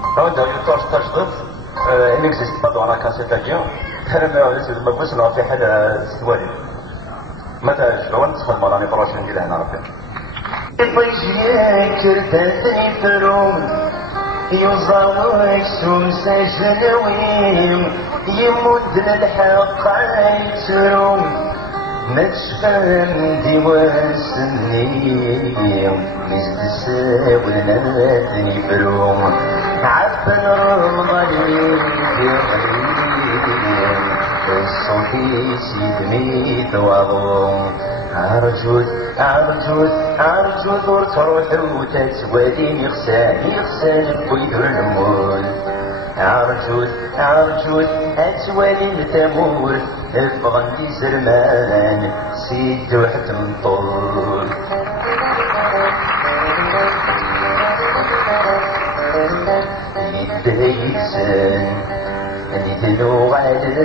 Non, d'ailleurs, تجدد il n'existe pas dans la cassette avion. ما بغيتش نعرف في حال السوالي. متى شلون تدخل مرة نبراش ندير هنا ربي. طيجيك ردتني فروم يوزاوك سمساج نويم يمد الحق عيتروم ما تشفان ديواس النيم مزد الساول نادني فروم عفن رمضان الصوفي سيدمي ثوابهم عرجوت ورتروح وتتوالي يغسان بويدر المول عرجوت اتوالي التمور افغن في زرمان سيد وحد مطول يدايزان ندلو عدد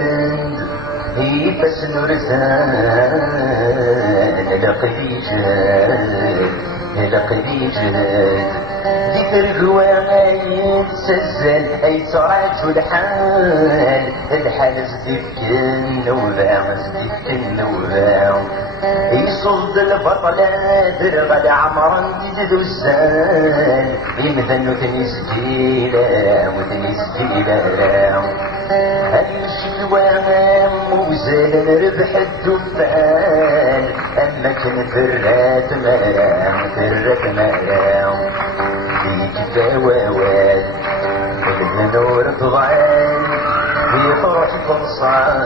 يبس نورزان لقبيجات ذكر قواعد سزل اي صرعت الحال زدك النوبة يصد البطلات رغد عمرا جدد السال يمثل تنسجيلا الشوام موزان ربح الدفال اما كان فرات مرام فيك دواوات النور طغعان في فرح فرصان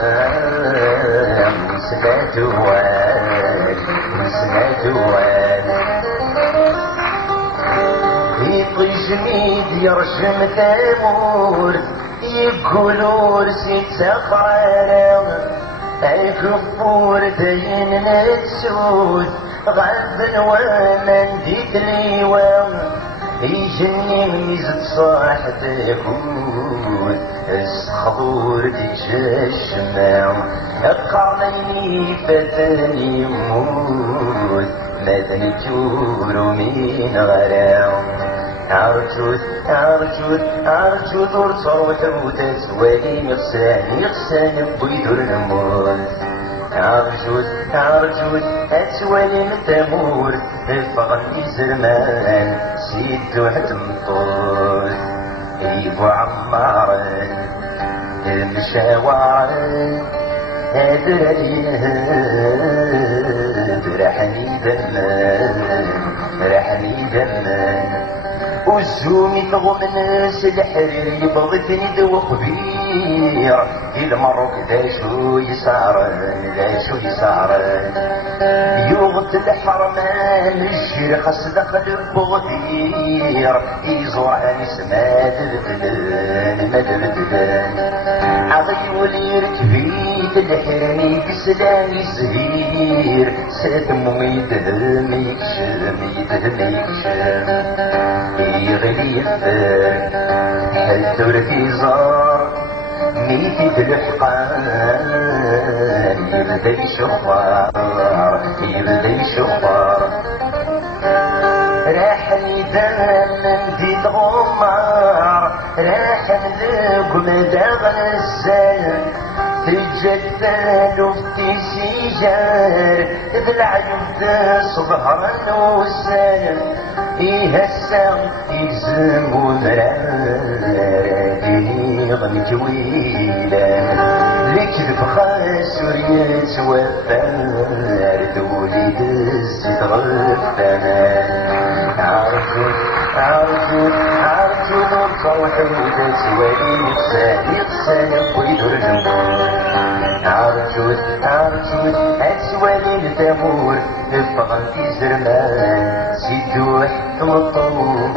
نسمع جوال يطيش ميد يرشم ثامور يقولوا رسيت قرارا الكفور دين نتسود غدا وانا نديت ليوان يجني ميزة صاح تكون الصخور ديجا الشماع القرنين فتاني يموت ماذا نجور من غرام عرجوت ورتروح وتسوالي يغسان بويدر المول عرجوت اتوالي التمور افغن في زرمان سيد وحد مطول ايبو عمارن المشاوار رحني دمان وزومي تغمن الحرير يبغتني دو خبير المروك داشو يسارن يوغت الحرمان الشرق صدق البغدير يزور عن سماد البلدان عغيولي ركبيت الحراني بسلامي زهير ساتم يدهم يكشم يغلي الثان الدور في زار ميتي في الحقان يبدا يشخبار راح ندم نديت غمار راح ندق مدام السن تجدد وفي سيجار بالعيب صبهرا وسان يهسم يجزم ومرادي غني جويلا لك بخاس وريت وفار دولي دزت غفانا عرفوا نرفع وتسوالي يغسان بويدر المول عرفوا أسوالي التمور افغن في زرمان سيدو حتم الطول